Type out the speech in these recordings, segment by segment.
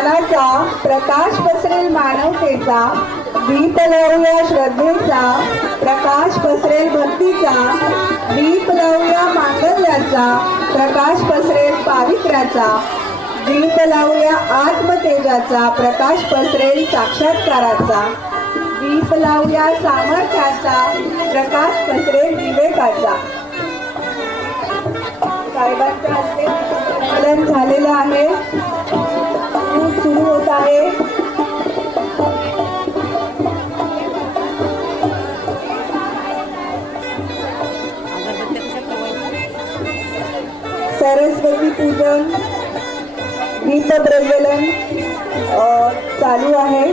ज्ञानाचा प्रकाश पसरेल मानवतेचा, दीप लावूया श्रद्धेचा, प्रकाश पसरेल भक्तीचा, दीप लावूया मांगल्याचा, प्रकाश पसरेल पावित्र्याचा, दीप लावूया आत्मतेजाचा, प्रकाश पसरेल साक्षात्काराचा, दीप लावूया सामर्थ्याचा, प्रकाश पसरेल विवेकाचा. साहेबांच्या हस्ते संमेलन झालेलं आहे, सुरू होत आहे. सरस्वती पूजन, दीप प्रज्वलन चालू आहे.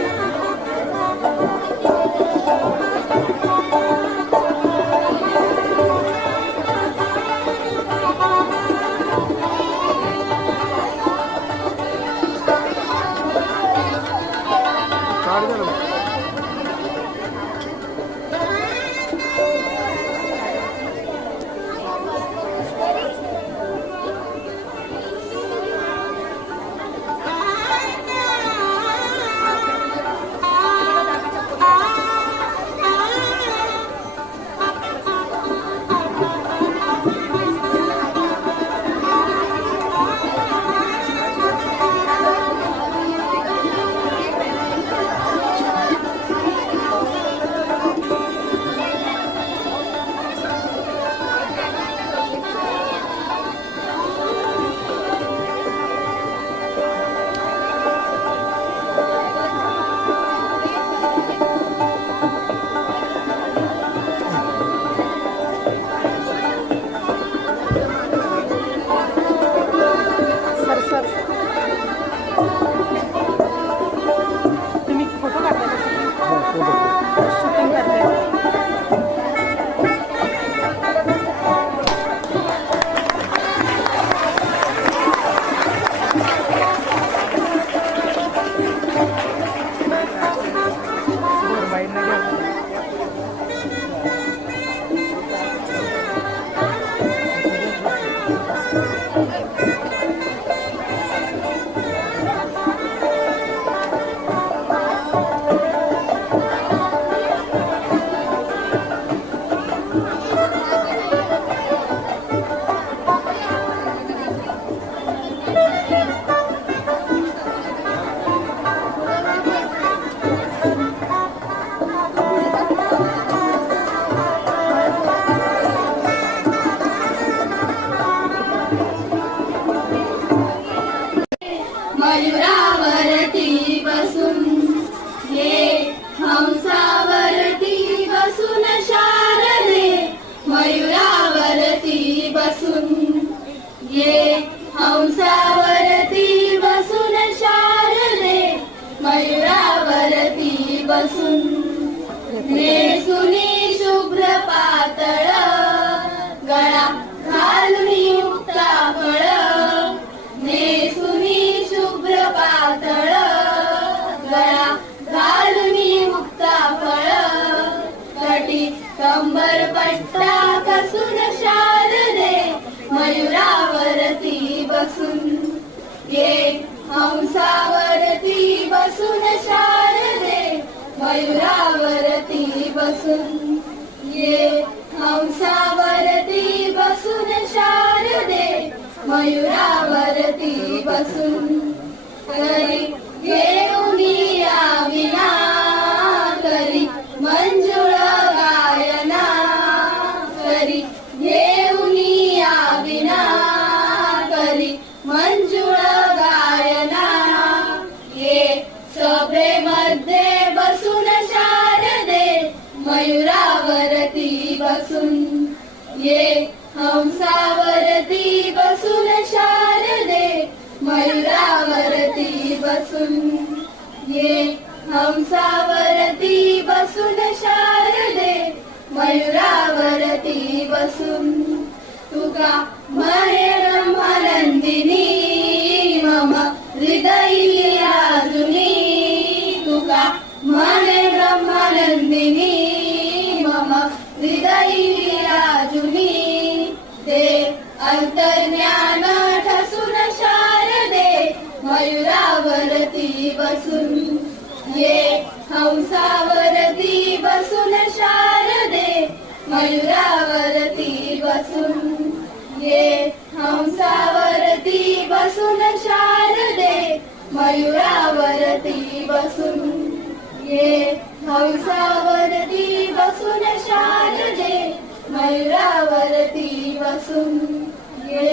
मयुरावरती बसून ये हंसावरती बसून शारदे, मयुरावरती बसून ये हंसावरती बसून शारदे, मयुरावरती बसून नेसुनी शुभ्र पातळ गळा घालून युक्ता फळ, नेसुनी शुभ्र पातळ गळा घालून मुक्ता फळ, कटी कंबर पट्टा कसून शारदे, मयुरावरती बसून ये हंसावरती बसून शारदे, मयुरावरती बसून ये हंसावरती बसून शारदे, मयुरावरती बसून करी घेऊन या विना, करी मंजुळ गायना, करी घेऊन या विना, करी मंजुळ गायना, ये सभेमध्ये बसून शारदे, मयुरावरती बसून ये हंसावरती बसून शारदे, मयुरावरती बसून ये हंसावरती बसून शारदे, मयुरावरती बसून तुका म्हणे ब्रह्मानंदिनी मम हृदयी राजुनी, तुका म्हणे ब्रह्मानंदिनी मम हृदयी राजुनी, ते अंतर्ज्ञान ठसून शारदे, मयुरावरती बसून ये हंसावरती बसून शारदे मयुरावरती बसून ये हंसावरती बसून शारदे मयुरावरती बसून ये हंसावरती बसून शारदे मयुरावरती बसून ये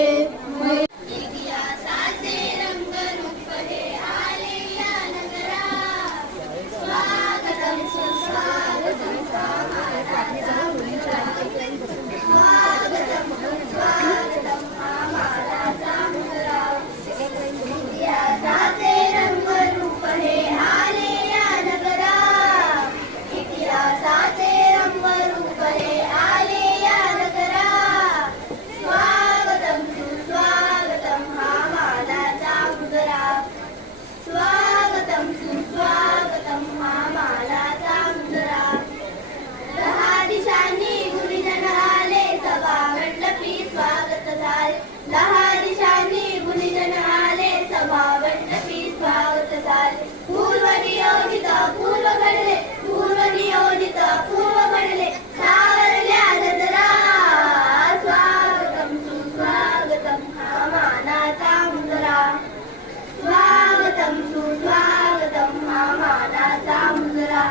इतिहासाचे रंगरूप हे आले या नगरात. स्वागतम सुस्वागतम हा महाराजा मुलगा. स्वागतम सुस्वागतम हा महाराजा मुलगा. इतिहासाचे रंगरूप हे आले या नगरात. इतिहासाचे रंगरूप हे आले या नगरात. स्वागतम सुस्वागतम हा मानाचा मुजरा. स्वागतम सुस्वागतम हा मानाचा मुजरा. दहा दिशांनी गुरुजन आले सभा मंडपी स्वागत झाले. दहा दिशांनी गुरुजन आले सभा मंडपी स्वागत झाले. पूर्व नियोजित पूर्व घडले पूर्व नियोजित पूर्व घडले सावरल्या नजरा. स्वागतम सुस्वागतम हा मानाचा मुजरा. स्वागतम सुस्वागतम हा मानाचा मुजरा.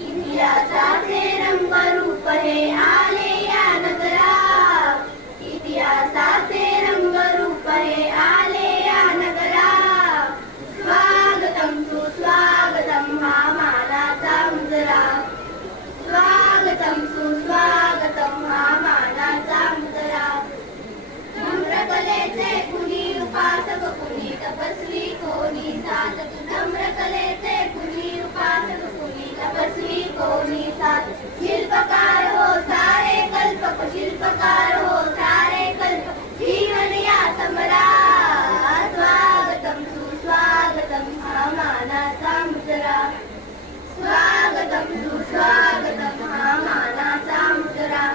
इतिहासाचे रंगरूप हे आले या नगरात. इतिहासाचे रंगरूप हे आले या नगरात. स्वागतम सुस्वागतम हा मानाचा मुजरा. स्वागतम सुस्वागतम हा मानाचा मुजरा. नम्रकलेचे कुणी उपासक कुणी तपस्वी कोणी साधक. नम्रकलेचे कुणी उपासक कुणी तपस्वी कोणी साधक. शिल्पकार हो सारे कल्पक शिल्पकार हो सारे कल्पक जीवन या समरा. स्वागतम सुस्वागतम हा मानाचा मुजरा. स्वागतम सुस्वागतम हा मानाचा मुजरा.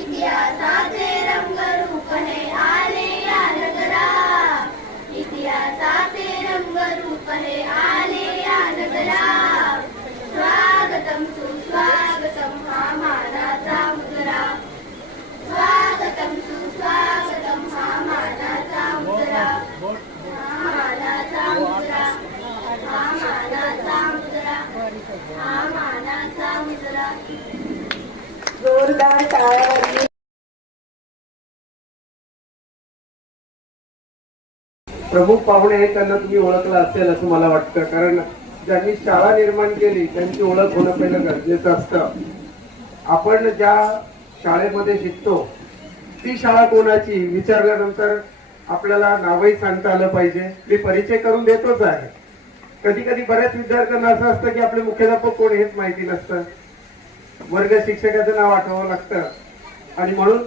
इतिहासाचे रंगरूप हे आले या नगरात. इतिहासाचे रंगरूप हे आले या नगरात. स्वागतम सुस्वागतम हा मानाचा मुजरा. स्वागतम सुस्वागतम हा मानाचा मुजरा. हा मानाचा मुजरा. हा मानाचा मुजरा. हा मानाचा मुजरा. जोरदार टाळ्या. प्रमुख पाहुणे आहेत त्यांना तुम्ही ओळखलं असेल असं मला वाटतं, कारण ज्यांनी शाळा निर्माण केली त्यांची ओळख होणं पहिलं गरजेचं असतं. आपण ज्या शाळेमध्ये शिकतो ती शाळा कोणाची विचारल्यानंतर आपल्याला नावही सांगता आलं पाहिजे. मी परिचय करून देतोच आहे. कधी कधी बऱ्याच विद्यार्थ्यांना असं असतं की आपले मुख्याध्यापक कोण हेच माहिती नसतं, वर्ग शिक्षकाचं नाव आठवावं लागतं. आणि म्हणून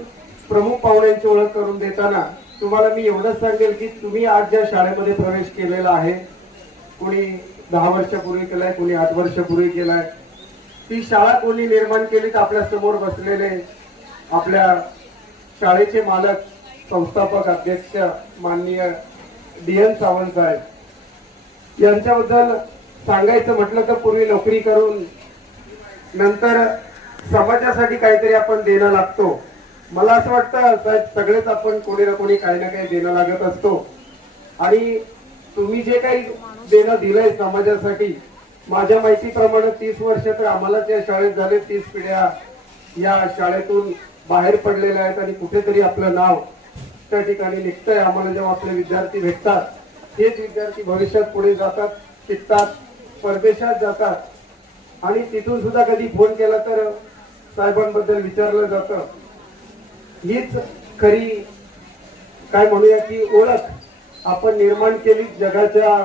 प्रमुख पाहुण्यांची ओळख करून देताना तुम्हाला मी एवढंच सांगेल की तुम्ही आज ज्या शाळेमध्ये प्रवेश केलेला आहे, कोणी 10 वर्षापूर्वी केलाय, कोणी 8 वर्षापूर्वी केलाय, ती शाळा कोणी निर्माण केली तर आपल्या समोर बसलेले आपल्या शाळेचे मालक संस्थापक अध्यक्ष माननीय DN सावंत साहेब यांच्याबद्दल सांगायचं म्हटलं तर पूर्वी नोकरी करून नंतर समाजासाठी काहीतरी आपण देणं लागतो. मला असं वाटतं साहेब सगळेच आपण कोणी ना कोणी काही ना काही देणं लागत असतो. आणि तुम्ही जे काही देणं दिलंय समाजासाठी, माझ्या माहितीप्रमाणे 30 वर्ष तर आम्हालाच या शाळेत झाले. 30 पिढ्या या शाळेतून बाहेर पडलेल्या आहेत आणि कुठेतरी आपलं नाव त्या ठिकाणी निघतंय. आम्हाला जेव्हा आपले विद्यार्थी भेटतात हेच विद्यार्थी भविष्यात पुढे जातात, शिकतात, परदेशात जातात आणि तिथून सुद्धा कधी फोन केला तर साहेबांबद्दल विचारलं जातं. हीच खरी काय म्हणूया की ओळख आपण निर्माण केली. जगाच्या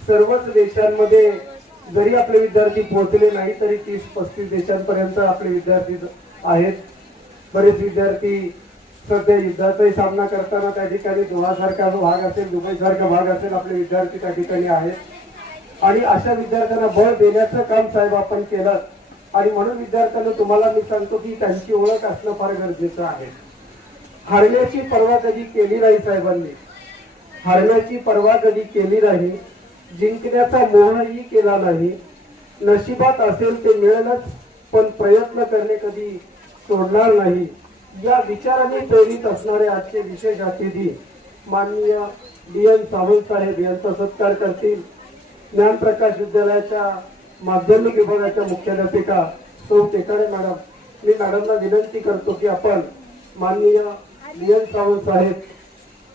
सर्वच देशांमध्ये जरी आपले विद्यार्थी पोहोचले नाही तरी 30-35 देशांपर्यंत आपले विद्यार्थी आहेत. बरेच विद्यार्थी सध्या युद्धाचाही सामना करताना त्या ठिकाणी दोहासारखा जो भाग असेल, दुबई सारखा भाग असेल, आपले विद्यार्थी त्या ठिकाणी आहेत. आणि अशा विद्यार्थ्यांना बळ देण्याचं काम साहेब आपण केलं. आणि म्हणून विद्यार्थ्यांना तुम्हाला मी सांगतो की त्यांची ओळख असणं फार गरजेचं आहे. हारण्याची पर्वा कधी केली नाही साहेबांनी, हारण्याची पर्वा कधी केली नाही. जिंकण्याचा मोहही केला नाही. नशिबात असेल ते मिळेलच, पण प्रयत्न करणे कधी सोडणार नाही. या विचाराने प्रेरित असणारे आजचे विशेष अतिथी माननीय DN सावंत साहेब यांचा सत्कार करतील. ज्ञानप्रकाश विद्यालयाच्या माध्यमिक विभागाच्या मुख्याध्यापिका सौ टेकाडे मॅडम, मी मॅडमला विनंती करतो की आपण माननीय DN सावंत साहेब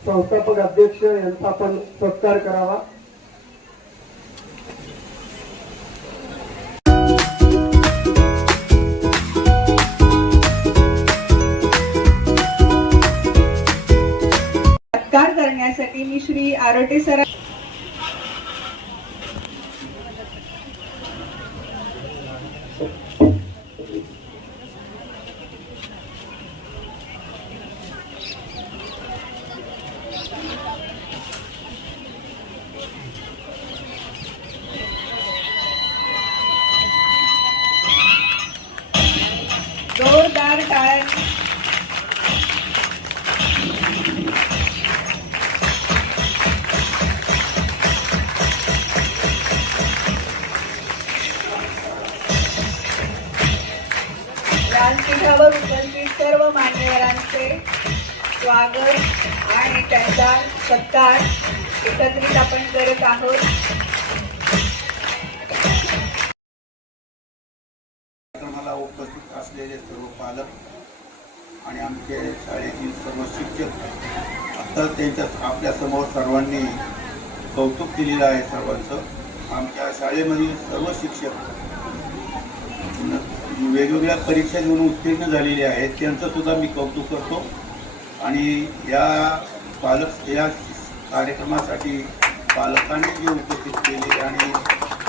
संस्थापक अध्यक्ष यांचा आपण सत्कार करावा. सत्कार करण्यासाठी मी श्री आरोटे सर जोरदार टाळ्या. व्यासपीठावर उपस्थित सर्व मान्यवरांचे स्वागत आणि त्यांचा सत्कार एकत्रित आपण करत आहोत. कार्यक्रमाला उपस्थित असलेले सर्व पालक आणि आमचे शाळेतील सर्व शिक्षक, आता त्यांच्या आपल्या समोर सर्वांनी कौतुक केलेलं आहे सर्वांचं. आमच्या शाळेमधील सर्व शिक्षक वेगवेगळ्या परीक्षा देऊन उत्तीर्ण झालेले आहेत, त्यांचं सुद्धा मी कौतुक करतो. आणि या कार्यक्रमासाठी पालकांनी जे उपस्थित केले आणि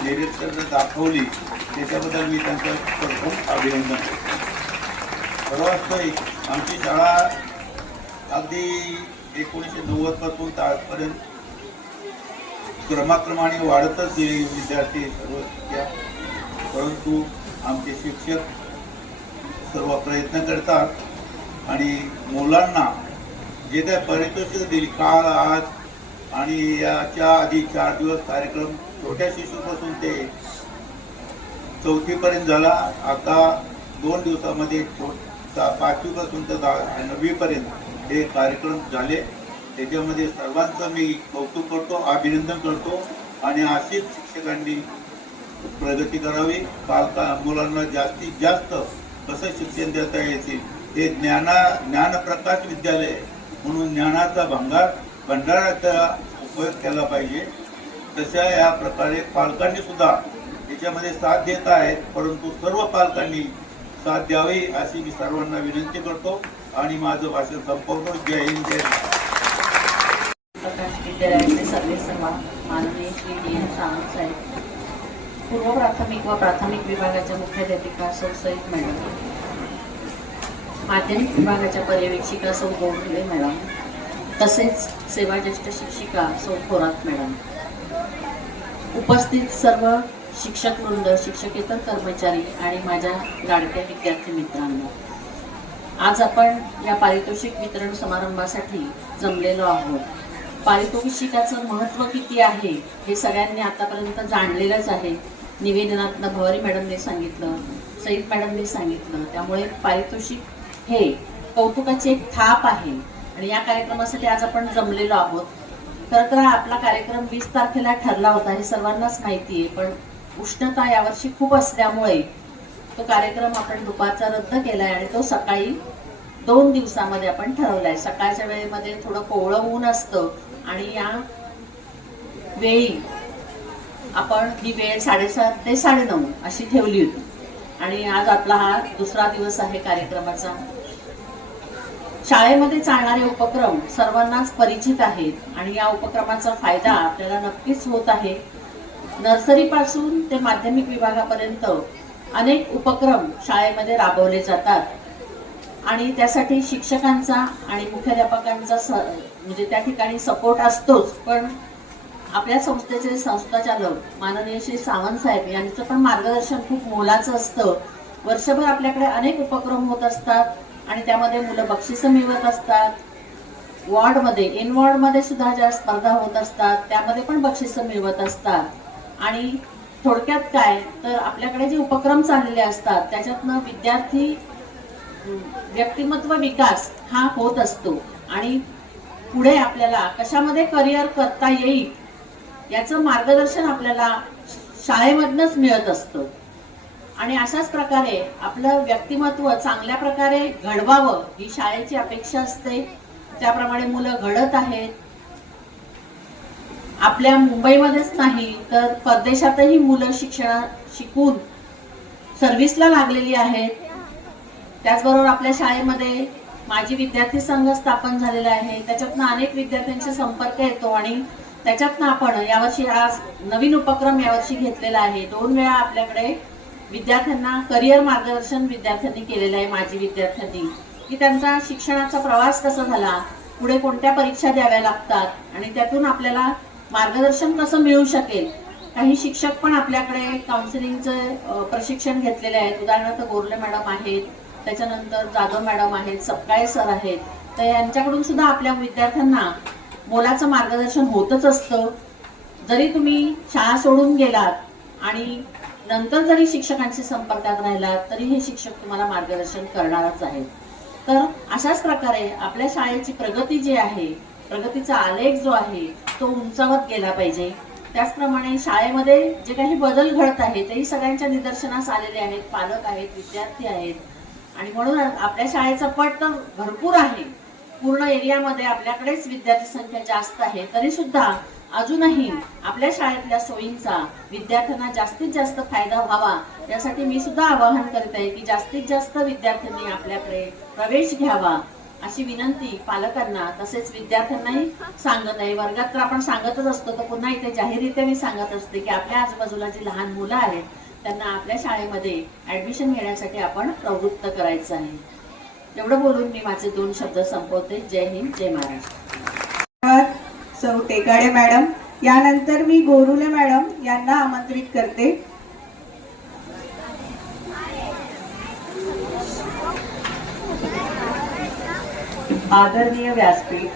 मेरिट दाखवली त्याच्याबद्दल मी त्यांचं प्रथम अभिनंदन करतो. खरं वाटतंय आमची शाळा अगदी 1990 पासून आजपर्यंत क्रमाक्रमाने वाढतच गेले विद्यार्थी सर्व त्या, परंतु आमचे शिक्षक सर्व प्रयत्न करतात आणि मुलांना जे काय पारितोषिक दिली काल आज आणि याच्या आधी 4 दिवस कार्यक्रम छोट्या शिशूपासून ते 4थी पर्यंत झाला. आता 2 दिवसामध्ये 5वी पासून तर 9वी पर्यंत हे कार्यक्रम झाले. त्याच्यामध्ये सर्वांचं मी कौतुक करतो, अभिनंदन करतो. आणि अशीच शिक्षकांनी प्रगती करावी. मुलांना जास्तीत जास्त कसं शिक्षण देता येतील हे ज्ञानप्रकाश विद्यालय म्हणून ज्ञानाचा भंडाराचा उपयोग केला पाहिजे. तशा या प्रकारे पालकांनी सुद्धा याच्यामध्ये साथ देत आहेत, परंतु सर्व पालकांनी साथ द्यावी अशी मी सर्वांना विनंती करतो आणि माझं भाषण संपवतो. जय हिंद, जय प्रकाश विद्यालयाचे सर्वेसर्वा माननीय श्री DN सावंत साहेब, पूर्व प्राथमिक व प्राथमिक विभागाच्या मुख्याध्यापिका सौ सईद मॅडम, माध्यमिक विभागाच्या पर्यवेक्षिका सौ गोंधळे मॅडम, तसेच सेवाज्येष्ठ शिक्षिका सौ थोरात मॅडम, उपस्थित सर्व शिक्षक वृंद, शिक्षकेतर कर्मचारी आणि माझ्या लाडक्या विद्यार्थी मित्रांनो, आज आपण या पारितोषिक वितरण समारंभासाठी जमलेलो आहोत. पारितोषिकाचं महत्त्व किती आहे हे सगळ्यांनी आतापर्यंत जाणलेलंच आहे. निवेदनातनं भवारी मॅडमने सांगितलं, सईद मॅडमने सांगितलं. त्यामुळे पारितोषिक हे कौतुकाची एक थाप आहे आणि या कार्यक्रमासाठी आज आपण जमलेलो आहोत. खरं तर आपला कार्यक्रम 20 तारखेला ठरला होता हे सर्वांनाच माहिती आहे, पण उष्णता यावर्षी खूप असल्यामुळे तो कार्यक्रम आपण दुपारचा रद्द केलाय आणि तो सकाळी 2 दिवसामध्ये आपण ठरवलाय. सकाळच्या वेळेमध्ये थोडं कोवळं ऊन असतं आणि या वेळी आपण ही वेळ 7:30 ते 9:30 अशी ठेवली होती. आणि आज आपला हा दुसरा दिवस आहे कार्यक्रमाचा. शाळेमध्ये चालणारे उपक्रम सर्वांनाच परिचित आहेत आणि या उपक्रमाचा फायदा आपल्याला नक्कीच होत आहे. नर्सरी पासून ते माध्यमिक विभागापर्यंत अनेक उपक्रम शाळेमध्ये राबवले जातात आणि त्यासाठी शिक्षकांचा आणि मुख्याध्यापकांचा म्हणजे त्या ठिकाणी सपोर्ट असतोच. पण आपल्या संस्थेचे संस्थाचालक माननीय श्री सावंत साहेब यांचं पण मार्गदर्शन खूप मोलाचं असतं. वर्षभर आपल्याकडे अनेक उपक्रम होत असतात आणि त्यामध्ये मुलं बक्षिसं मिळवत असतात. वॉर्डमध्ये इन वॉर्डमध्ये सुद्धा ज्या स्पर्धा होत असतात त्यामध्ये पण बक्षिसं मिळवत असतात। आणि थोडक्यात काय तर आपल्याकडे जे उपक्रम चाललेले असतात त्याच्यातनं विद्यार्थी व्यक्तिमत्व विकास हा होत असतो आणि पुढे आपल्याला कशामध्ये करिअर करता येईल याचं मार्गदर्शन आपल्याला शाळेमधनच मिळत असतं। आणि अशाच प्रकारे आपलं व्यक्तिमत्व चांगल्या प्रकारे घडवावं ही शाळेची अपेक्षा असते। त्याप्रमाणे मुलं घडत आहेत। आपल्या मुंबईमध्येच नाही तर परदेशातही मुलं शिकून सर्व्हिसला लागलेली आहेत। त्याचबरोबर आपल्या शाळेमध्ये माजी विद्यार्थी संघ स्थापन झालेला आहे, त्याच्यातनं अनेक विद्यार्थ्यांचा संपर्क येतो आणि त्याच्यातनं आपण यावर्षी आज नवीन उपक्रम यावर्षी घेतलेला आहे। 2 वेळा आपल्याकडे विद्यार्थ्यांना करिअर मार्गदर्शन विद्यार्थ्यांनी केलेलं आहे, माजी विद्यार्थ्यांनी, की त्यांचा शिक्षणाचा प्रवास कसा झाला, पुढे कोणत्या परीक्षा द्याव्या लागतात आणि त्यातून आपल्याला मार्गदर्शन कसं मिळू शकेल। काही शिक्षक पण आपल्याकडे काउन्सिलिंगचं प्रशिक्षण घेतलेले आहेत। उदाहरणार्थ गोरले मॅडम आहेत, त्याच्यानंतर जाधव मॅडम आहेत, सपकाळे सर आहेत, तर यांच्याकडून सुद्धा आपल्या विद्यार्थ्यांना मोलाचं मार्गदर्शन होतच असतं। जरी तुम्ही शाळा सोडून गेलात आणि नंतर जरी शिक्षकांशी संपर्कात राहिलात तरी हे शिक्षक तुम्हाला मार्गदर्शन करणारच आहेत। तर अशाच प्रकारे आपल्या शाळेची प्रगती जी आहे, प्रगतीचा आलेख जो आहे तो उंचावत गेला पाहिजे। त्याचप्रमाणे शाळेमध्ये जे काही बदल घडत आहेत तेही सगळ्यांच्या निदर्शनास आलेले आहेत, पालक आहेत, विद्यार्थी आहेत आणि म्हणून आपल्या शाळेचा पट तर भरपूर आहे। पूर्ण एरियामध्ये आपल्याकडेच विद्यार्थी संख्या जास्त आहे, तरी सुद्धा अजूनही आपल्या शाळेतल्या सोयींचा विद्यार्थ्यांना जास्तीत जास्त फायदा व्हावा यासाठी मी सुद्धा आवाहन करत आहे की जास्तीत जास्त विद्यार्थ्यांनी आपल्याकडे प्रवेश घ्यावा अशी विनंती पालकांना तसेच विद्यार्थ्यांनाही सांगत आहे। वर्गात तर आपण सांगतच असतो, तर पुन्हा इथे जाहीररित्या मी सांगत असते की आपल्या आजूबाजूला जी लहान मुलं आहेत त्यांना आपल्या शाळेमध्ये ऍडमिशन घेण्यासाठी आपण प्रवृत्त करायचं आहे। एवढं बोलून मी माझे 2 शब्द संपवते। जय हिंद, जय महाराष्ट्र। सौ टेकाडे मॅडम, यानंतर मी गोरुले मॅडम यांना आमंत्रित करते। आदरणीय व्यासपीठ,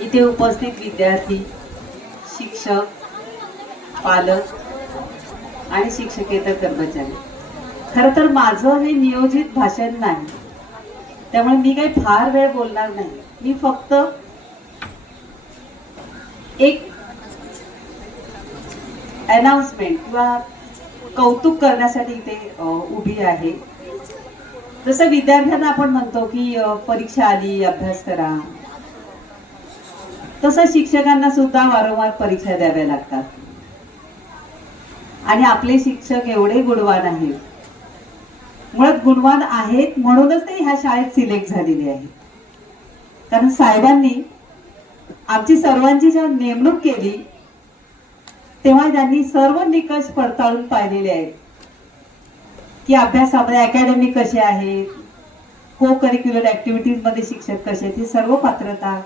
इथे उपस्थित विद्यार्थी, शिक्षक, पालक आणि शिक्षकेतर कर्मचारी, खरं तर माझं हे नियोजित भाषण नाही, त्यामुळे मी काही फार वेळ बोलणार नाही। मी फक्त एक अनाउन्समेंट किंवा कौतुक करण्यासाठी इथे उभी आहे। जसं विद्यार्थ्यांना आपण म्हणतो की परीक्षा आली, अभ्यास करा, तसं शिक्षकांना सुद्धा वारंवार परीक्षा द्याव्या लागतात आणि आपले शिक्षक एवढे गुणवान आहेत, मुळात गुणवान आहेत म्हणूनच ते ह्या शाळेत सिलेक्ट झालेले आहेत। कारण साहेबांनी आमची सर्वांची जेव्हा नेमणूक केली तेव्हा त्यांनी सर्व निकष पडताळून पाहिलेले आहेत की अभ्यासामध्ये अकॅडमी कसे आहेत, को करिक्युलर ऍक्टिव्हिटीज मध्ये शिक्षक कसे आहेत, ही सर्व पात्रता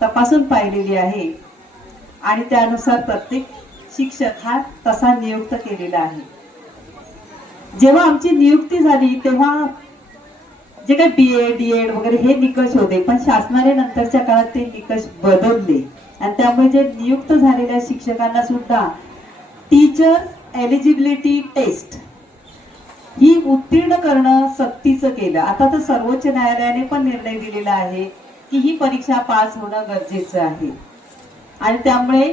तपासून पाहिलेली आहे आणि त्यानुसार प्रत्येक शिक्षक हा तसा नियुक्त केलेला आहे। जेव्हा आमची नियुक्ती झाली तेव्हा जे काही BA, DED वगैरे हे निकष होते, पण शासनाने नंतरच्या काळात ते निकष बदलले आणि त्यामुळे जे नियुक्त झालेल्या शिक्षकांना सुद्धा टीचर एलिजिबिलिटी टेस्ट ही उत्तीर्ण करणं सक्तीचं केलं। आता तर सर्वोच्च न्यायालयाने पण निर्णय दिलेला आहे की ही परीक्षा पास होणं गरजेचं आहे आणि त्यामुळे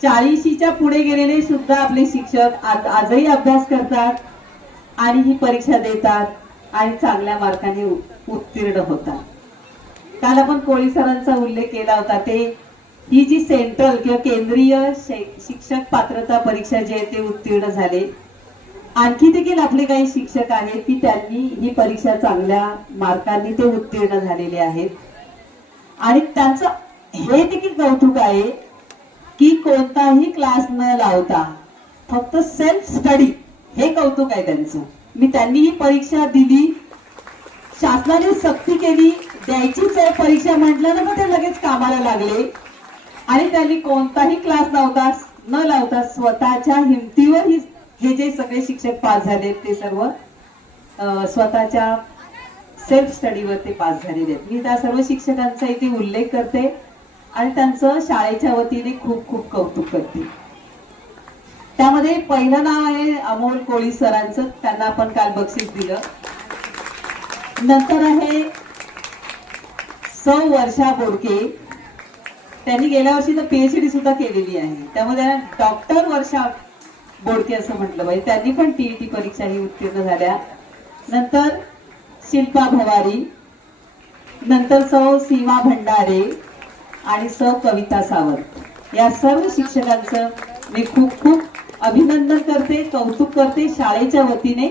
40च्या पुढे गेलेले सुद्धा आपले शिक्षक आजही अभ्यास करतात आणि ही परीक्षा देतात आणि चांगल्या मार्काने उत्तीर्ण होतात। काल आपण कोळी सरांचा उल्लेख केला होता, ते ही जी सेंट्रल किंवा केंद्रीय शिक्षक पात्रता परीक्षा जी आहे ते उत्तीर्ण झाले। आणखी देखील आपले काही शिक्षक आहेत की त्यांनी ही परीक्षा चांगल्या मार्कांनी ते उत्तीर्ण झालेले आहेत आणि त्यांचं हे देखील कौतुक आहे की कोणताही क्लास न लावता फक्त सेल्फ स्टडी, हे कौतुक आहे त्यांचं। त्यांनी ही परीक्षा दिली, शासनाने सक्ती केली, द्यायचीच आहे परीक्षा म्हटलं ना, मग ते लगेच कामाला लागले आणि त्यांनी कोणताही क्लास न लावता स्वतःच्या हिमतीवर हे जे सगळे शिक्षक पास झाले ते सर्व स्वतःच्या सेल्फ स्टडीवर ते पास झालेले आहेत. मी त्या सर्व शिक्षकांचा इथे उल्लेख करते आणि त्यांचं शाळेच्या वतीने खूप खूप कौतुक करते. त्यामध्ये पहिलं नाव आहे अमोल कोळी सरांचं, त्यांना आपण काल बक्षीस दिलं. नंतर आहे सौ वर्षा बोडके, त्यांनी गेल्या वर्षी तर PhD सुद्धा केलेली आहे, त्यामध्ये डॉक्टर वर्षा बोडके असं म्हटलं पाहिजे. त्यांनी पण TET परीक्षा ही उत्तीर्ण झाल्या. नंतर शिल्पा भवारी, नंतर सौ सीमा भंडारे आणि सौ कविता सावंत. या सर्व शिक्षकांचं मी खूप खूप अभिनंदन करते, कौतुक करते शाळेच्या वतीने,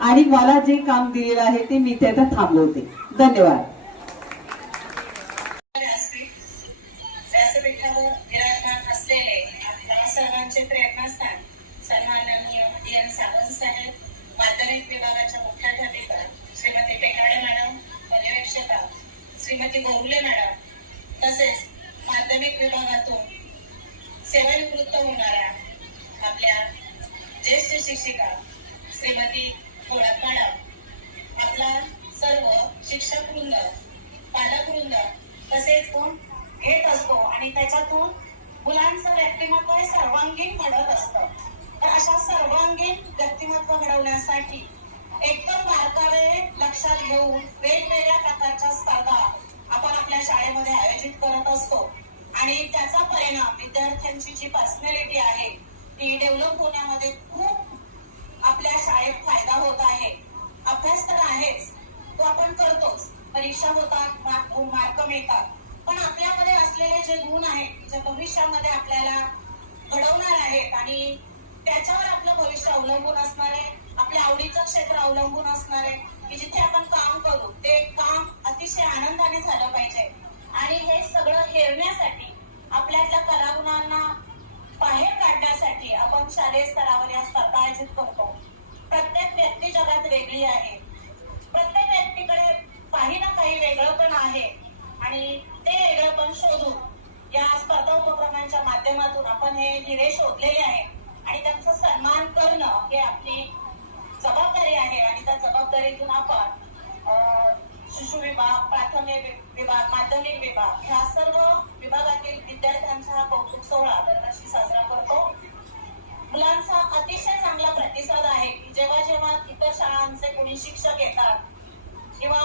आणि मला जे काम दिलेलं आहे ते मी ते आता थांबवते. धन्यवाद. व्यासपीठावर विराजमान असलेले आपल्या सर्वांचे प्रेरणास्थान सन्माननीय DN सावंत साहेब, माध्यमिक विभागाच्या मुख्याध्यापिका श्रीमती टेकाडे मॅडम, पर्यवेक्षिका श्रीमती गोहुले मॅडम, तसेच माध्यमिक विभागातून सेवानिवृत्त होणाऱ्या आपल्या ज्येष्ठ शिक्षिका श्रीमती थोरात मॅडम, आपला सर्व शिक्षक वृंद, पालक वृंद, तसेच कोण घेत असतो आणि त्याच्यातून मुलांचं व्यक्तिमत्व हे सर्वांगीण घडत असतं. तर अशा सर्वांगीण व्यक्तिमत्व घडवण्यासाठी एकदम बारकावे लक्षात घेऊन वेगवेगळ्या प्रकारच्या स्पर्धा आपण आपल्या शाळेमध्ये आयोजित करत असतो आणि त्याचा परिणाम विद्यार्थ्यांची जी पर्सनॅलिटी आहे ती डेव्हलप होण्यामध्ये खूप आपल्या शाळेत फायदा होत आहे. अभ्यास तर आहेच, तो आपण करतोच, परीक्षा होतात, मार्क मिळतात, पण आपल्यामध्ये असलेले जे गुण आहेत जे भविष्यामध्ये आपल्याला घडवणार आहेत आणि त्याच्यावर आपलं भविष्य अवलंबून असणार आहे, आपल्या आवडीचं क्षेत्र अवलंबून असणार आहे की जिथे आपण काम करू ते काम अतिशय आनंदाने झालं पाहिजे. आणि हे सगळं हेरण्यासाठी आपल्यातल्या कलागुणांना बाहेर काढण्यासाठी आपण शालेय स्तरावर या स्पर्धा आयोजित करतो. प्रत्येक व्यक्ती जगात वेगळी आहे, प्रत्येक व्यक्तीकडे काही ना काही वेगळं पण आहे आणि ते वेगळेपण शोधून या स्पर्धा उपक्रमांच्या माध्यमातून आपण हे हिरे शोधलेले आहे आणि त्यांचा सन्मान करणं हे आपली जबाबदारी आहे. आणि त्या जबाबदारीतून आपण शिशु विभाग, प्राथमिक विभाग, माध्यमिक विभाग ह्या सर्व विभागातील विद्यार्थ्यांचा हा कौतुक सोहळा दरवर्षी साजरा करतो. मुलांचा अतिशय चांगला प्रतिसाद आहे की जेव्हा जेव्हा इतर शाळांचे कोणी शिक्षक येतात किंवा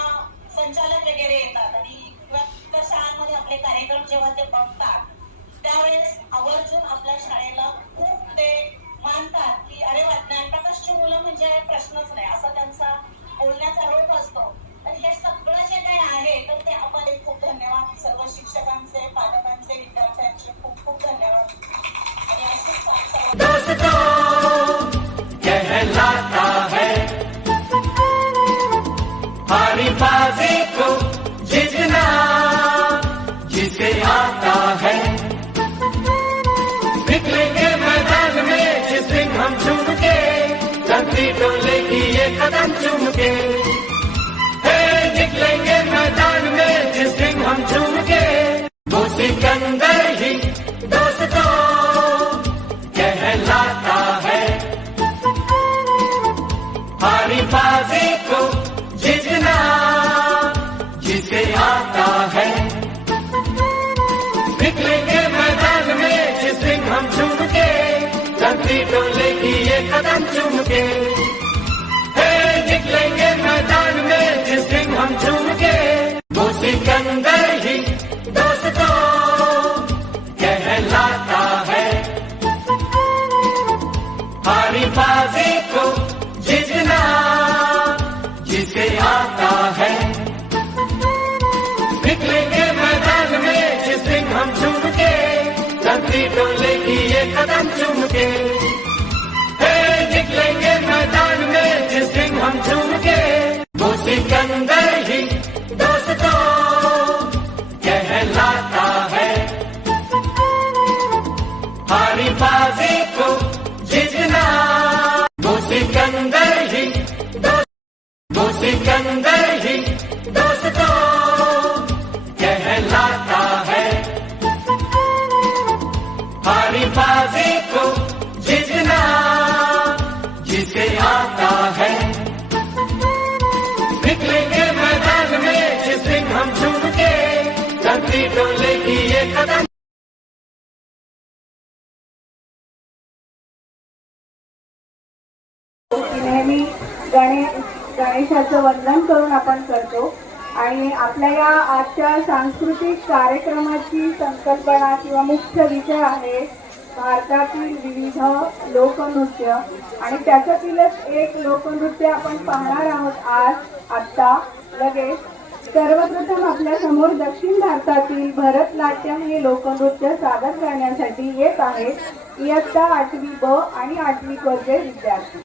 संचालक वगैरे येतात आणि इतर शाळांमध्ये आपले कार्यक्रम जेव्हा ते बघतात त्यावेळेस आवर्जून आपल्या शाळेला खूप ते मानतात की अरे वा, ज्ञानप्रकाशची मुलं म्हणजे प्रश्नच नाही, असा त्यांचा बोलण्याचा रोग असतो. तर हे सगळं जे काही आहे तर ते आपण खूप धन्यवाद सर्व शिक्षकांचे, पालकांचे, विद्यार्थ्यांचे खूप खूप धन्यवाद. आणि असेच कहलाता है हारी बाजी को जीतना जिसे आता है, निकलेंगे मैदान में जिस दिन हम झूम के, धरती डोलेगी ये कदम चूम के, निकलेंगे मैदान में जिस दिन हम झूम के, वो सिकंदर ही दोस्तों कहलाता है हारी बाजी को जीतना जिसे आता है, निकलेंगे मैदान में जिस दिन हम झूम के, धरती डोलेगी ये कदम चूम के, निकलेंगे मैदान में जिस दिन हम झूम के, वो सिकंदर ही दोस्तों कहलाता है हारी बाजी को जीतना जिसे आता है, निकलेंगे मैदान में जिस दिन हम झूम के, धरती डोलेगी ये कदम चूम के, निकलेंगे मैदान में जिस दिन हम झूम के, वो सिकंदर ही दोस्तों कहलाता है हारी बाजी को जीतना, वो सिकंदर ही वो सिकंदर ही दोस्तों कहलाता है हारी बाजी को जीतना जिसे आता है, निकलेंगे नेहमी गणेशाचं वंदन करून आपण करतो. आणि आपल्या या आजच्या सांस्कृतिक कार्यक्रमाची संकल्पना किंवा मुख्य विषय आहे भारतातील विविध लोकनृत्य. आणि त्याच्यातीलच एक लोकनृत्य आपण पाहणार आहोत आत्ता लगेच. सर्वप्रथम आपल्या समोर दक्षिण भारतातील भरतनाट्यम हे लोकनृत्य सादर करण्यासाठी येत आहेत इयत्ता 8वी ब आणि 8वी क चे विद्यार्थी.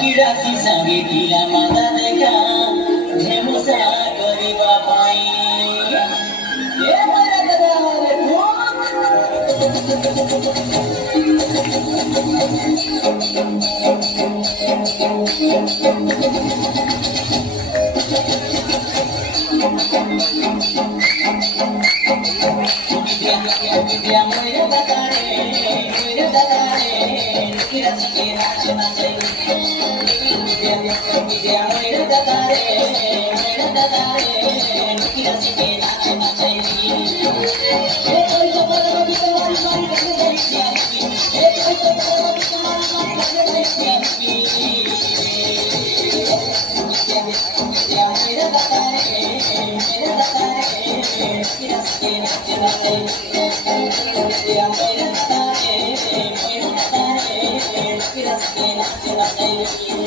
किरासी संगे ढीला माता देखा झेमुसा करीबा पाई ये मेरा दरबार विद्या मोरे बतारे किरासी के नाचना चाहिए विद्या मोरे बतारे किरासी के नाचना चाहिए कोई तो बड़ा तुम्हारी मारी कोई तो बड़ा तुम्हारी मारी विद्या मोरे बतारे किरासी के नाचना चाहिए विद्या मोरे बतारे किरासी के नाचना चाहिए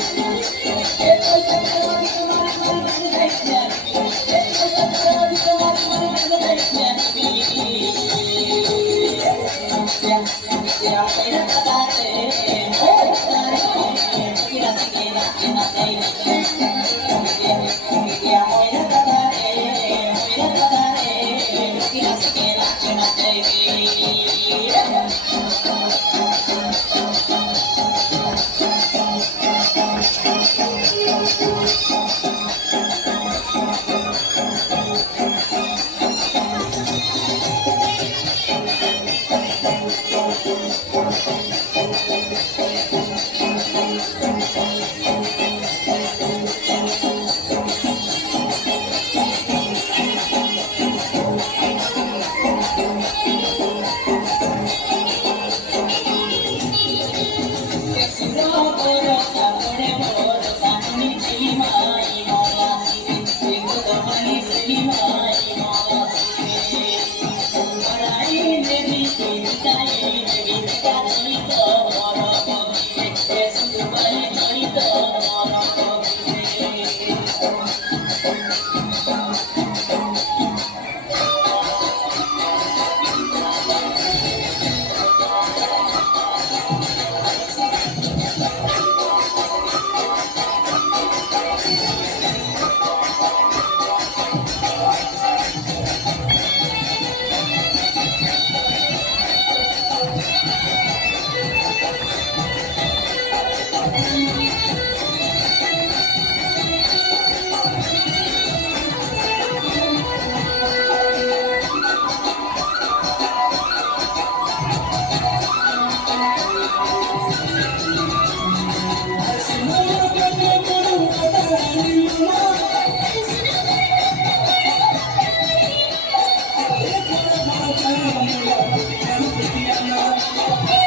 Thank you.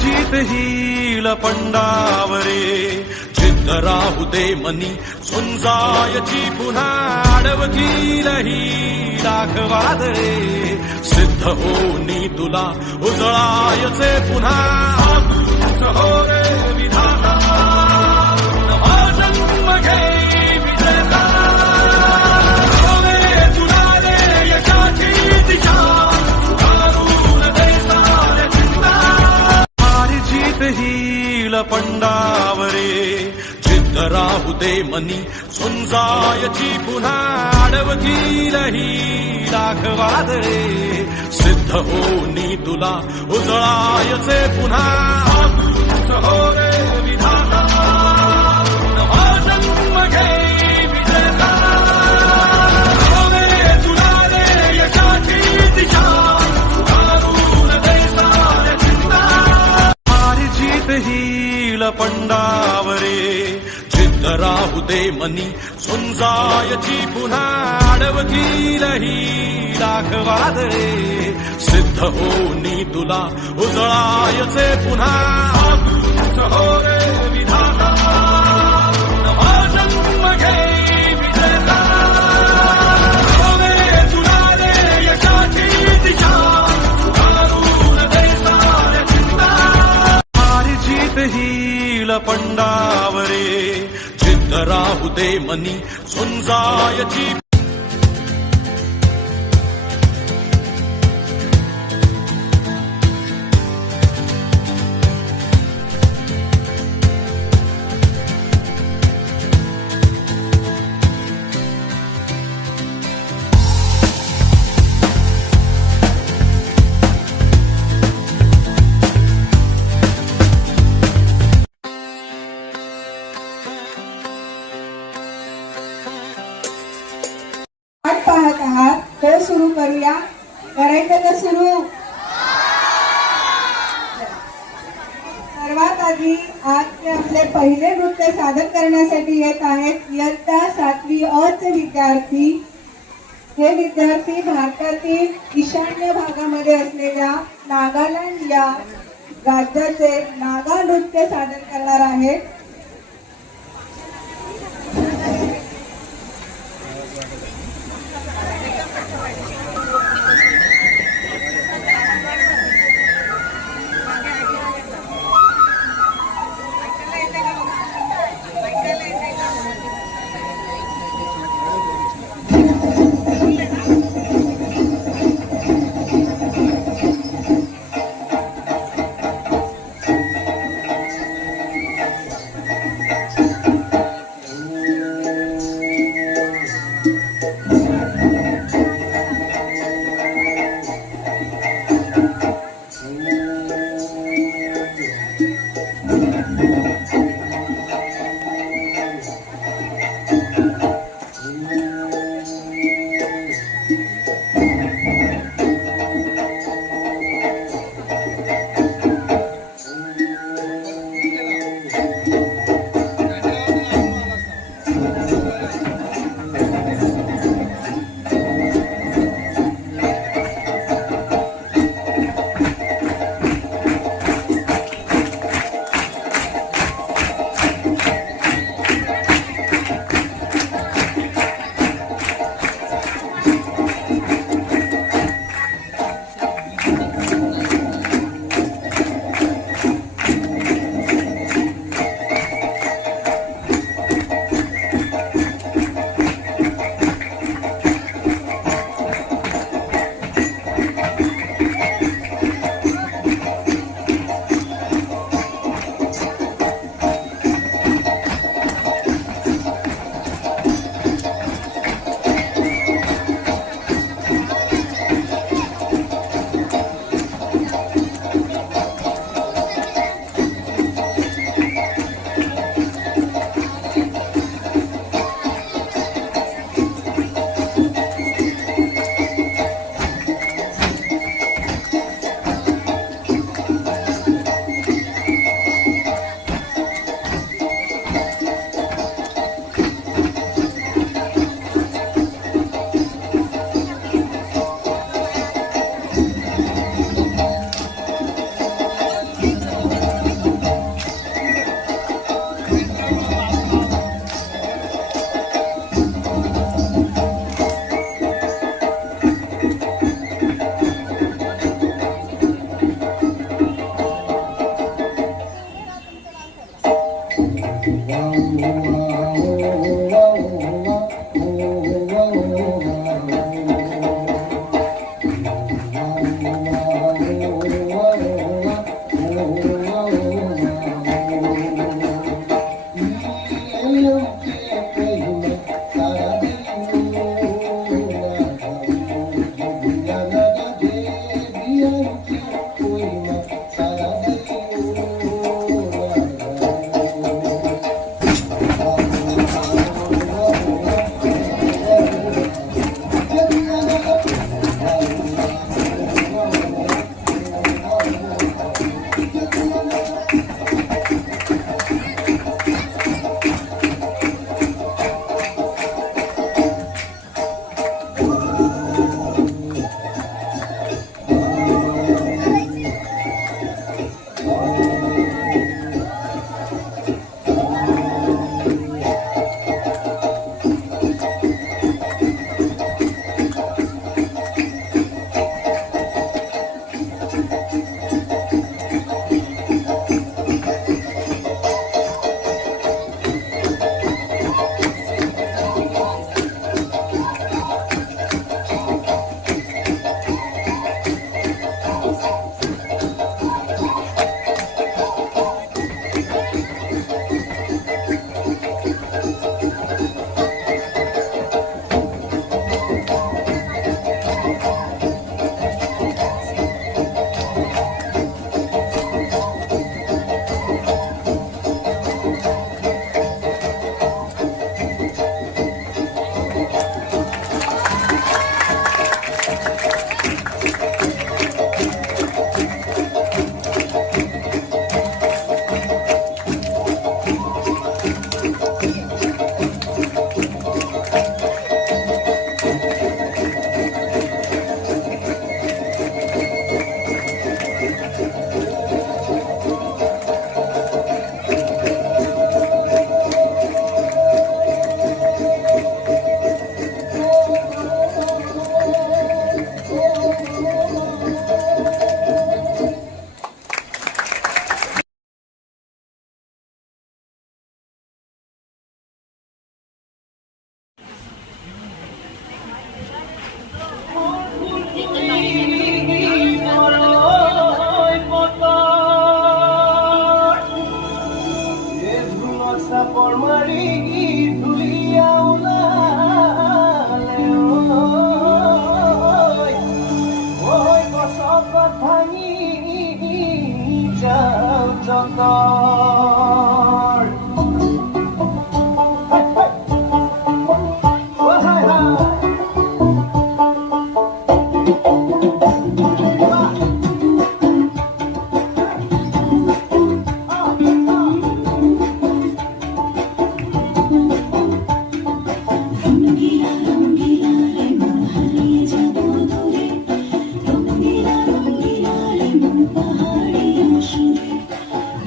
जीत हील पंडावरे जिद्द जिद्द राहू दे मनी झुंजायची पुन्हा अडवतील ही दाखवादळे सिद्ध होनी तुला उजळायचे पुन्हा हो रे विधाता नवा जन्म घे विजेता हो रे तुला रे यशाची दिशा सुधारून दे साऱ्या चिंता हार जीत हील पंडावरे जिद्द राहू दे मनी झुंजायची पुन्हा अडवतील ही दाखवादळे सिद्ध होनी तुला उजळायचे पुन्हा हो रे विधाता नवा जन्म घे विजेता हो रे तुला रे यशाची दिशा सुधारून दे साऱ्या चिंता हार जीत हील पंडावरे जिद्द राहू दे मनी झुंजायची पुन्हा अडवतील ही दाखवादळे सिद्ध होनी तुला उजळायचे पुन्हा हो रे विधाता नवा जन्म घे विजेता हो रे तुला रे यशाची दिशा सुधारून दे साऱ्या चिंता हार जीत हील पंडावरे जिद्द राहू दे मनी झुंजायची वाट पाहत आहात तर सुरू करूया. करायचं का सुरू? सर्वात आधी आज आपले पहिले नृत्य सादर करण्यासाठी येत आहेत इयत्ता 7वी अ चे विद्यार्थी. हे विद्यार्थी भारतातील ईशान्य भागामध्ये असलेल्या नागालँड या राज्याचे नागा नृत्य सादर करणार आहेत.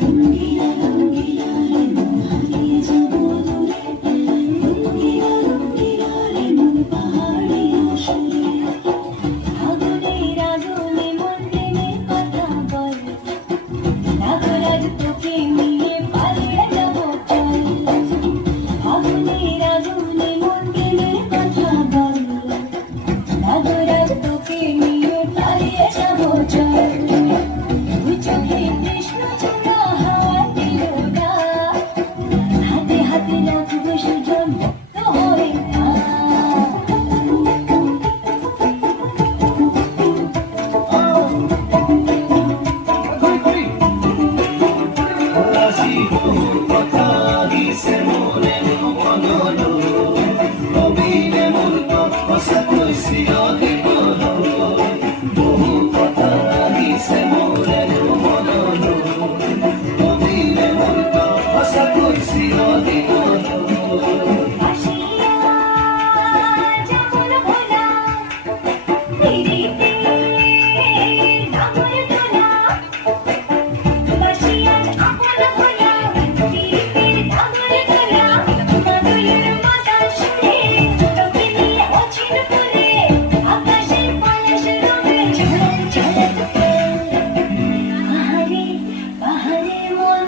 रंगीला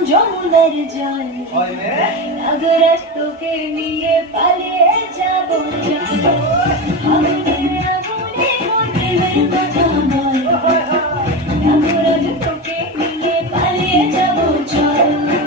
জমুনার জল নাগরাষ্ট্রকে নিয়ে পালিয়ে যাব চলো আগুনে আগুনে মোর প্রেমের কথা বল নাগরাষ্ট্রকে নিয়ে পালিয়ে যাব চলো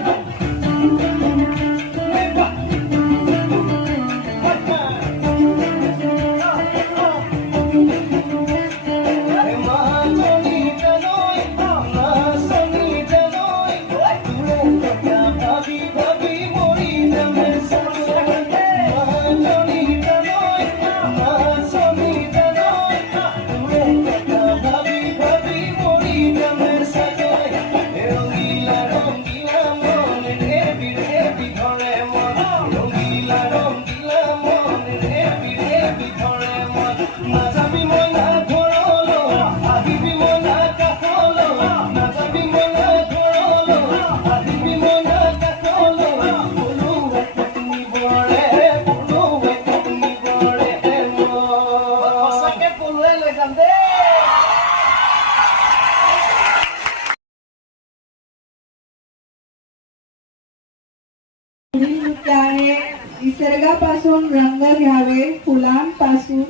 नृत्य आहे निसर्गापासून रंग घ्यावे फुलांपासून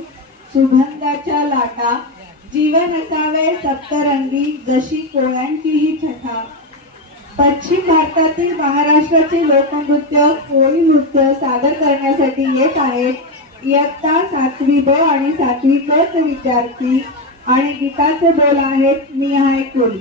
सुगंधाच्या लाटा जीवन असावे सप्तरंगी जशी कोळ्यांची ही छटा पश्चिम भारतातील महाराष्ट्राचे लोकनृत्य कोळी नृत्य सादर करण्यासाठी येत आहेत इयत्ता 7वी ब आणि 7वी क चे विद्यार्थी आणि गीताचे बोल आहेत मी आहे कोळी.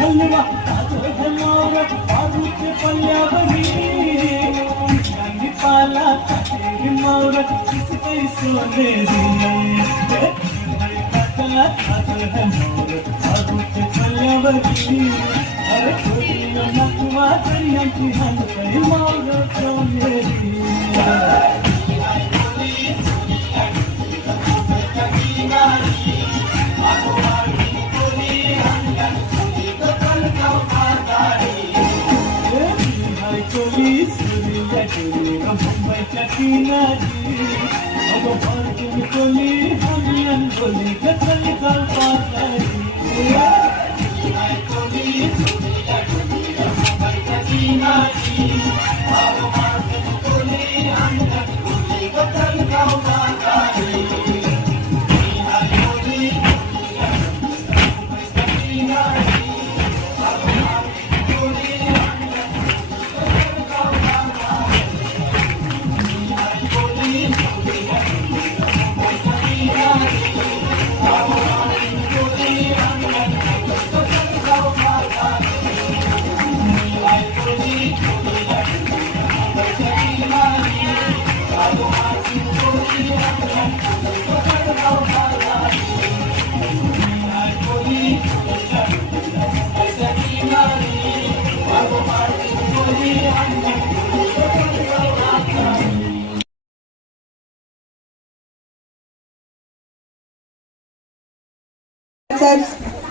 हलवा हलवा आलूचे पल्ल्यावरी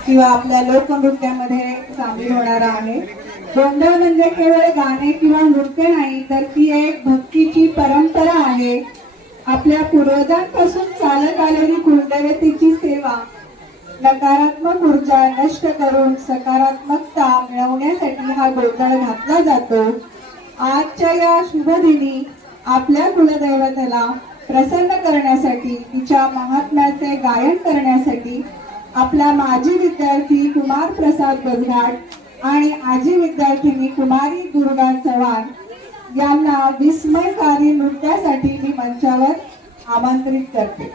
किंवा आपल्या लोकनृत्यामध्ये सामील होणार आहे. गोंधळ म्हणजे केवळ गाणे किंवा नृत्य नाही, तर ती एक भक्तीची परंपरा आहे. आपल्या पूर्वजांपासून चालत आलेली कुलदेवतेची सेवा, नकारात्मक ऊर्जा नष्ट करून सकारात्मकता मिळवण्यासाठी हा गोंधळ घातला जातो. आजच्या या शुभदिनी आपल्या कुलदैवतेला प्रसन्न करण्यासाठी, तिच्या महात्म्याचे गायन करण्यासाठी आपला माजी विद्यार्थी कुमार प्रसाद बजघाट आणि आजी विद्यार्थिनी कुमारी दुर्गा चव्हाण यांना विस्मयकारी नृत्यासाठी मी मंचावर आमंत्रित करते.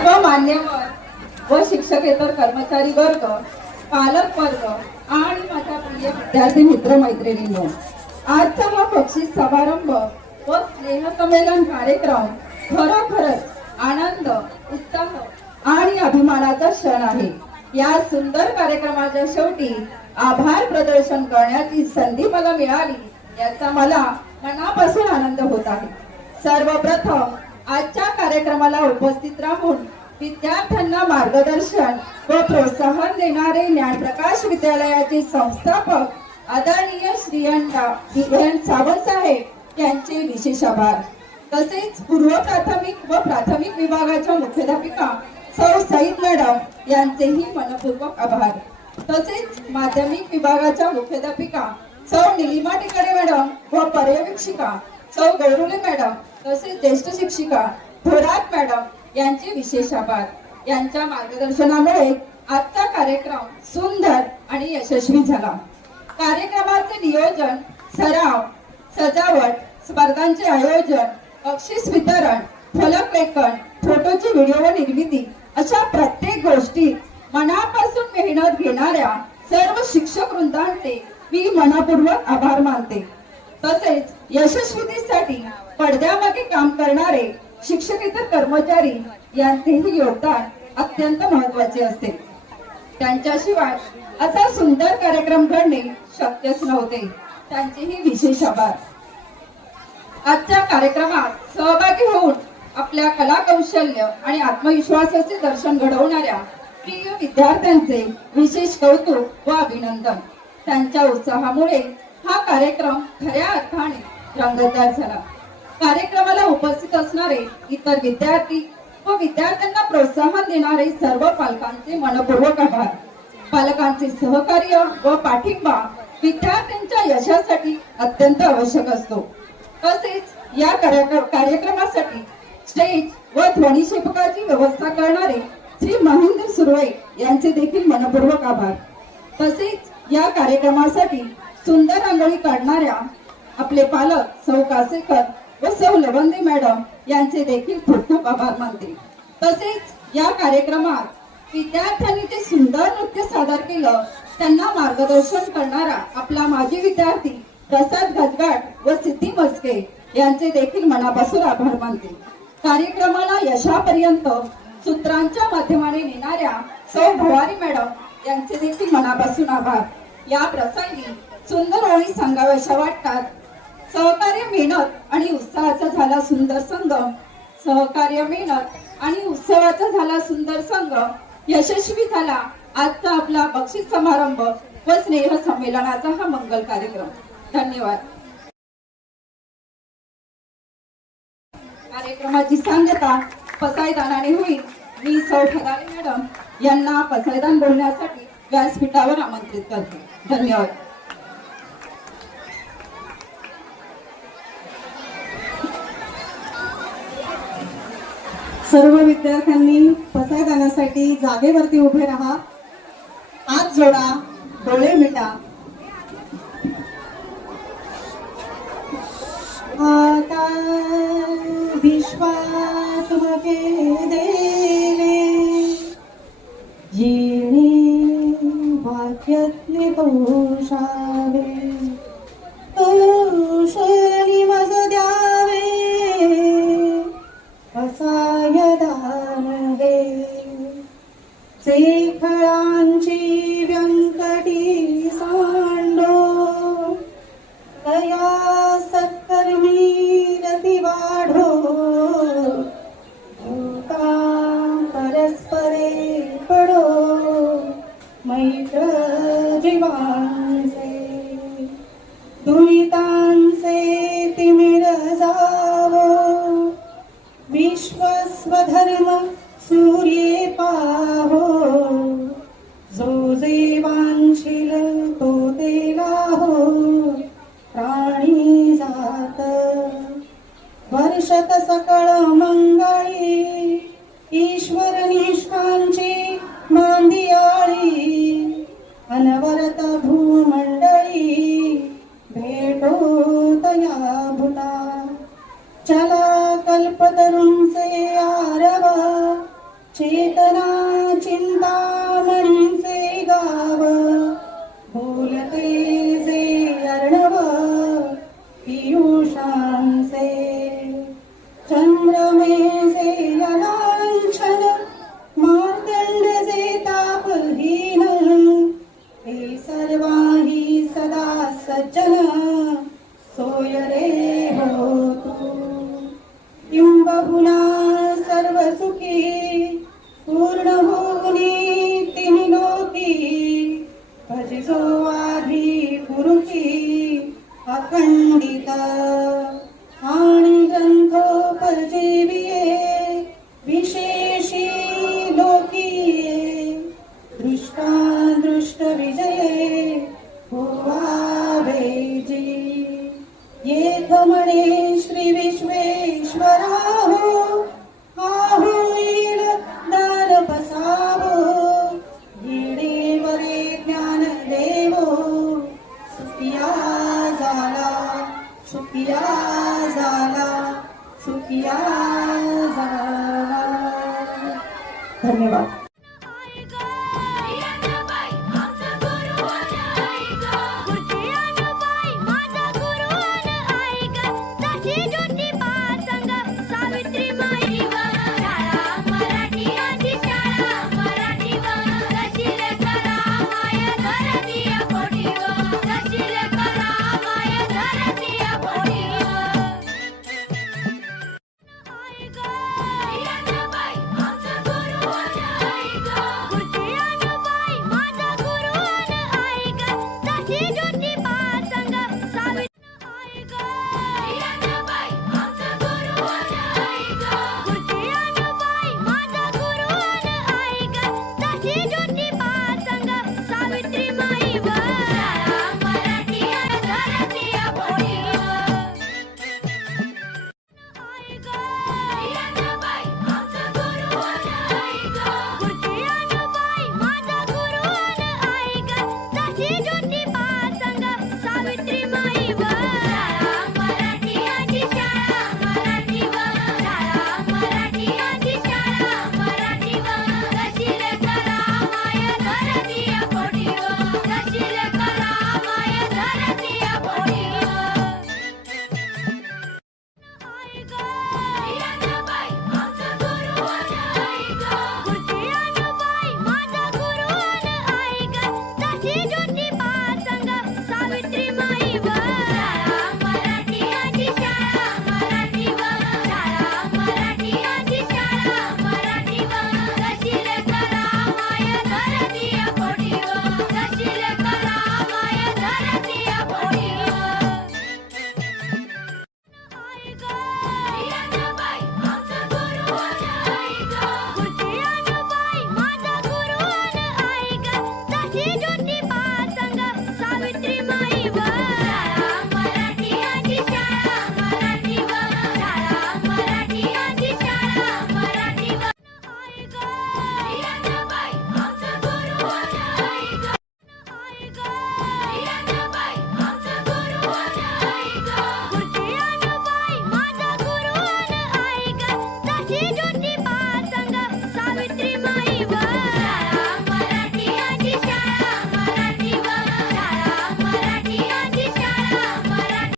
सर्व मान्यवर व शिक्षकेतर कर्मचारी वर्ग, पालक वर्ग आणि माझ्या प्रिय विद्यार्थी मित्र मैत्रिणींनो, आजचा हा बक्षीस समारंभ व स्नेह संमेलन कार्यक्रम खरोखरच आनंद, उत्साह आणि अभिमानाचा क्षण आहे. या सुंदर कार्यक्रमाच्या शेवटी आभार प्रदर्शन करण्याची संधी मला मिळाली याचा मला मनापासून आनंद होत आहे. सर्वप्रथम आजच्या कार्यक्रमाला उपस्थित राहून विद्यार्थ्यांना मार्गदर्शन व प्रोत्साहन देणारे ज्ञानप्रकाश विद्यालयाचे संस्थापक आदरणीय श्रीयन सावंत साहेब यांचे विशेष आभार. तसेच पूर्व प्राथमिक व प्राथमिक विभागाच्या मुख्याध्यापिका सौ सईद मॅडम यांचेही मनपूर्वक आभार. तसेच माध्यमिक विभागाच्या मुख्याध्यापिका सौ निलिमा टिकडे मॅडम व पर्यवेक्षिका सौ गौरुले मॅडम तसेच ज्येष्ठ शिक्षिका थोरात मॅडम यांचे विशेष आभार. यांच्या मार्गदर्शनामुळे आजचा कार्यक्रम सुंदर आणि यशस्वी झाला. कार्यक्रमाचे नियोजन, सराव, सजावट, स्पर्धांचे आयोजन, बक्षीस वितरण, फलकलेखन, फोटोची व्हिडिओ व निर्मिती अशा प्रत्येक गोष्टी मनापासून मेहनत घेणाऱ्या सर्व शिक्षक वृंदांचे मी मनपूर्वक आभार मानते. तसेच यशस्वीतेसाठी पडद्यामागे काम करणारे शिक्षकेतर कर्मचारी यांचेही योगदान अत्यंत महत्त्वाचे असते. त्यांच्याशिवाय असा सुंदर कार्यक्रम घडणे शक्यच नव्हते. त्यांचेही विशेष आभार. आजच्या कार्यक्रमात सहभागी होऊन आपल्या कला कौशल्य आणि आत्मविश्वासाचे दर्शन घडवणाऱ्या प्रिय विद्यार्थ्यांचे विशेष कौतुक व अभिनंदन. त्यांच्या उत्साहामुळे हा कार्यक्रम खऱ्या अर्थाने रंगतदार झाला. कार्यक्रमाला उपस्थित असणारे इतर विद्यार्थी व विद्यार्थ्यांना प्रोत्साहन देणारे सर्व पालकांचे मनपूर्वक आभार. पालकांचे सहकार्य व पाठिंबा विद्यार्थ्यांच्या यशासाठी अत्यंत आवश्यक असतो. तसेच या कार्यक्रमासाठी स्टेज व ध्वनिक्षेपकाची व्यवस्था करणारे श्री महेंद्र सुरवे यांचे देखील मनपूर्वक आभार. तसेच या कार्यक्रमासाठी सुंदर रांगोळी काढणाऱ्या आपले पालक सौ कासेकर व सौ लवंदे मॅडम यांचे देखील खूप खूप आभार मानते. तसेच या कार्यक्रमात विद्यार्थ्यांनी जे सुंदर नृत्य सादर केलं त्यांना मार्गदर्शन करणारा आपला माजी विद्यार्थी प्रसाद घटघट व सिद्धी मस्के यांचे देखील मनापासून आभार मानते. कार्यक्रमाला यशापर्यंत सूत्रांच्या माध्यमाने नेणाऱ्या सौ भवारी मॅडम यांचे देखील मनापासून आभार. या प्रसंगी सुंदर ओळी सांगाव्याशा वाटतात. सहकार्य, मेहनत आणि उत्साहाचा झाला सुंदर संगम. सहकार्य, मेहनत आणि उत्सवाचा झाला सुंदर संगम. यशस्वी झाला आजचा आपला बक्षीस समारंभ व स्नेह संमेलनाचा हा मंगल कार्यक्रम. धन्यवाद. कार्यक्रमाची सांगता पसायदानाने होईल. मी सौ ठरारे मॅडम यांना पसायदान बोलण्यासाठी व्यासपीठावर आमंत्रित करते. धन्यवाद. सर्व विद्यार्थ्यांनी पसायदानासाठी जागेवरती उभे राहा. हात जोडा, डोळे मिटा. आता विश्वास मगे देले जिने वाक्यत्ने पोषावे तोषणी मज द्यावे असाय दान हे शेखळांची व्यंकटी सांडो दया सत्कर्मी रती वाढो भूता परस्परे पडो मैत्र जीवांचे दुरितांचे तिमिर जावो विश्वस्वधर्म सूर्ये पाहो जो जे वांछिल तो ते लाहो प्राणी जात वर्षत सकळ मंगळी ईश्वर निष्ठांची मांदियाळी अनवरत भूमंडळी भेटो तया भूता चला कल्पतरूंचे आरव चेतना चिंतामणींचे गाव बोलते जे अर्णव पियुषांचे चंद्रमेचे लांछन मार्तंड जे तापहीन हे सर्वाही सदा सज्जन सोय रे होतो बहुना सर्व सुखी पूर्ण होनी तिन्ही लोकी भजिजो आधी पुरुषी अखंडित आणि ग्रंथोपजीविये विशेषी लोकीये दृष्टादृष्ट विजये होवावे जी येथ म्हणे श्री विश्वेश्वरा हो हा होईल दार बसावो येडेवरे ज्ञान देवो सुखिया झाला सुखिया झाला सुखिया झाला. धन्यवाद. माझा गुरु माझा गुरु ऐक